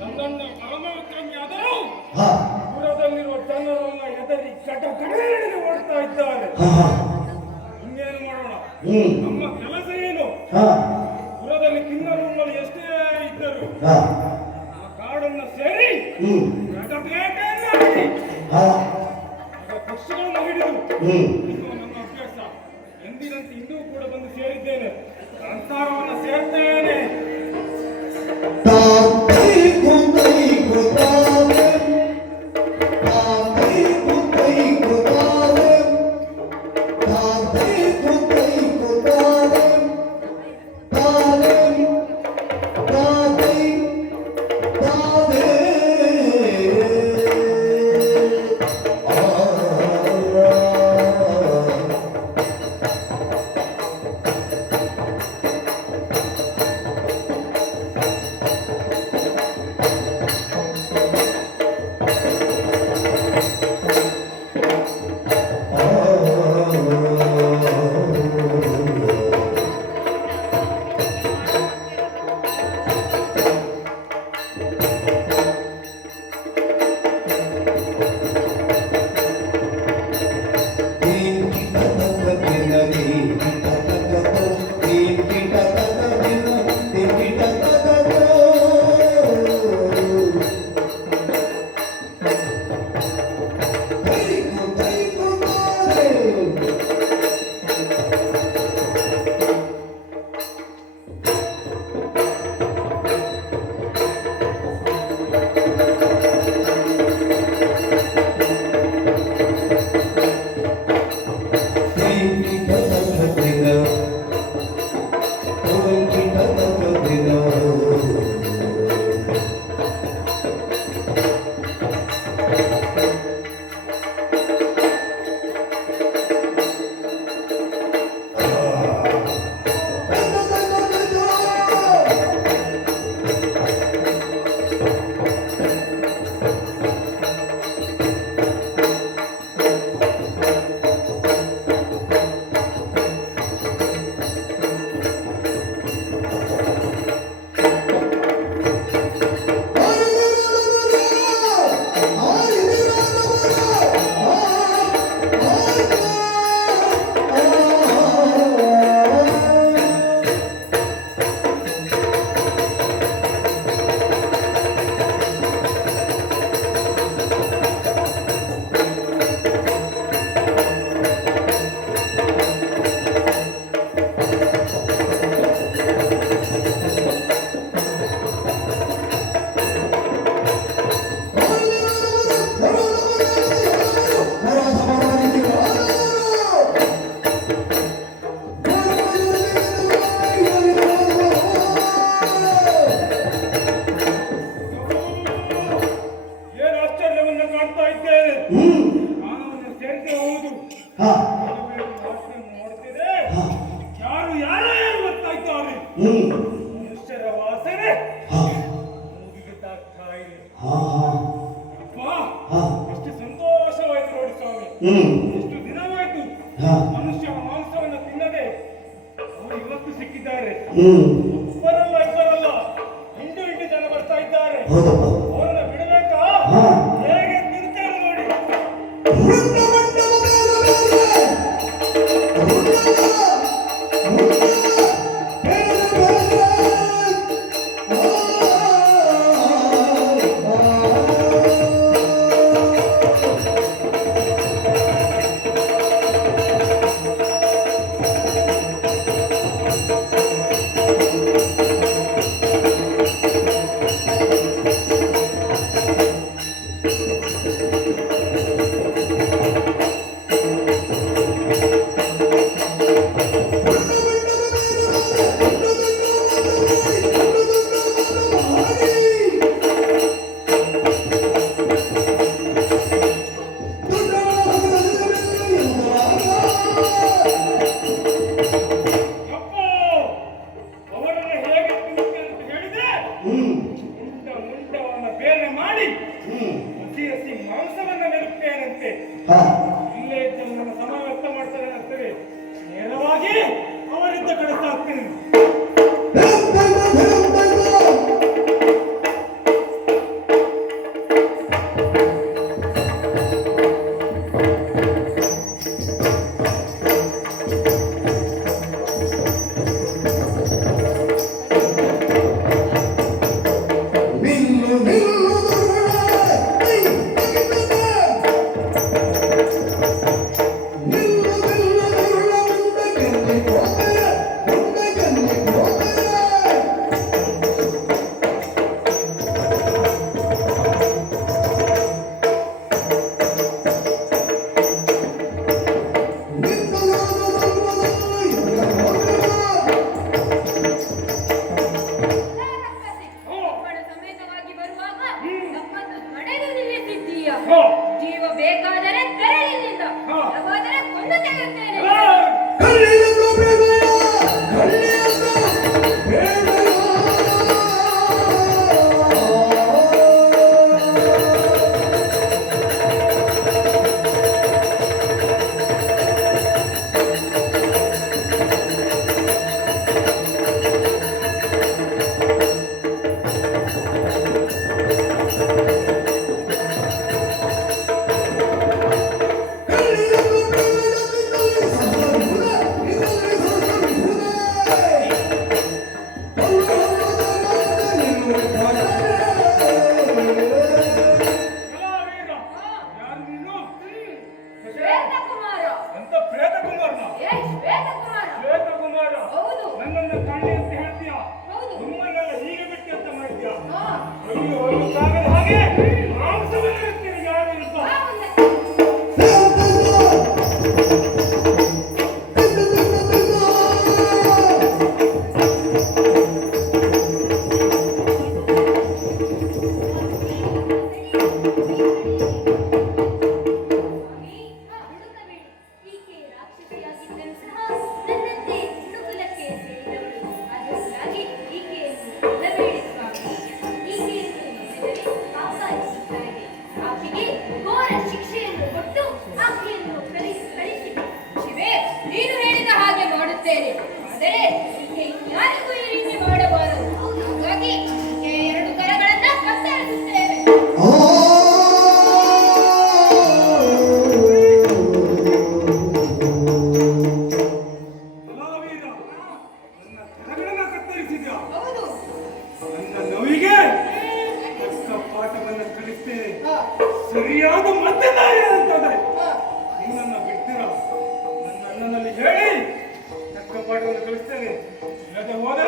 ನನ್ನನ್ನು ಪರಮವಿಕ್ರಮಿ ಆದರೂ ಪುರದಲ್ಲಿರುವ ಜನರನ್ನ ಎದರಿ ಕಟಕಟೆಯಲ್ಲಿ ಓಡ್ತಾ ಇದ್ದಾರೆ. ಇನ್ನೇನು ಮಾಡೋಣ? ನಮ್ಮ ಕೆಲಸ ಏನು? ಪುರದಲ್ಲಿ ಕಿನ್ನರು ಎಷ್ಟೇ ಇದ್ದರು ಆ ಕಾಡನ್ನು ಸೇರಿ ಕಟಕಟೆಯನ್ನು ಪಕ್ಷಿಗಳನ್ನು ಹಿಡಿದು ನನ್ನ ಅಭ್ಯಾಸ. ಎಂದಿನಂತೆ ಇನ್ನೂ ಕೂಡ ಬಂದು ಸೇರಿದ್ದೇನೆ. ಸಂಸಾರವನ್ನು ಸೇರ್ತೇನೆ. ಮನುಷ್ಯರ ವಾಸನೆ ಮೂಗಿಗೆ ತಾಗ್ತಾ ಇದೆ. ಎಷ್ಟು ಸಂತೋಷವಾಯ್ತು ನೋಡಿ ಸ್ವಾಮಿ. ಎಷ್ಟು ದಿನವಾಯ್ತು ಮನುಷ್ಯನ ಮಾಂಸವನ್ನು ತಿನ್ನದೆ. ಅವರು ಇವತ್ತು ಸಿಕ್ಕಿದ್ದಾರೆ. ಇಬ್ಬರಲ್ಲ ಹಿಂಡು ಜನ ಬರ್ತಾ ಇದ್ದಾರೆ. ಅವರನ್ನ ಬಿಡಬೇಕಾ? ಹೇಗೆ ತಿಂತೇನೆ ನೋಡಿ. ನನ್ನ ಕಣ್ಣೆ ಅಂತ ಹೇಳ್ತೀಯ. ಹೌದು. ನಿಮ್ಮನ್ನೆಲ್ಲ ಹೀಗೆ ಬಿಟ್ಟು ಅಂತ ಮಾಡ್ತೀಯ. ಹಾ. ಅಯ್ಯೋ ಸಾಗದ ಹಾಗೆ ಮಾಂಸವನ್ನು ಇರ್ತೀರಿ ಯಾರು ಇಲ್ಲ. ಹಾ, ಒಂದೇ. ನೀನು ಹೇಳಿದ ಹಾಗೆ ಮಾಡುತ್ತೇನೆ. ಆದರೆ ಈಕೆ ಯಾರಿಗೂ ಈ ರೀತಿ ಮಾಡಬಾರದು. ಹಾಗಾಗಿ ಈಕೆ ಎರಡು ಕರಗಳನ್ನ ಕತ್ತರಿಸುತ್ತೇವೆ. ಕಲಾವೀರ, ನನ್ನ ಕರಗಳನ್ನ ಕತ್ತರಿಸಿದ್ಯ. ಹೌದು. ನನ್ನ ನೋವಿಗೆ ತಕ್ಕ ಪಾಠವನ್ನು ಕಲಿಸ್ತೇನೆ. ಹಾ. ಸರಿಯಾದ ಮದ್ದೆಲ್ಲ ಅಂತಂದ್ರೆ ಹಾ. ನಿನ್ನನ್ನ ಬಿಡ್ತೀರ ನನ್ನ ಅಣ್ಣನಲ್ಲಿ ಹೇಳಿ ತಕ್ಕ ಪಾಠವನ್ನು ಕಲಿಸ್ತೇನೆ. ಇಲ್ಲದೆ ಹೋದರೆ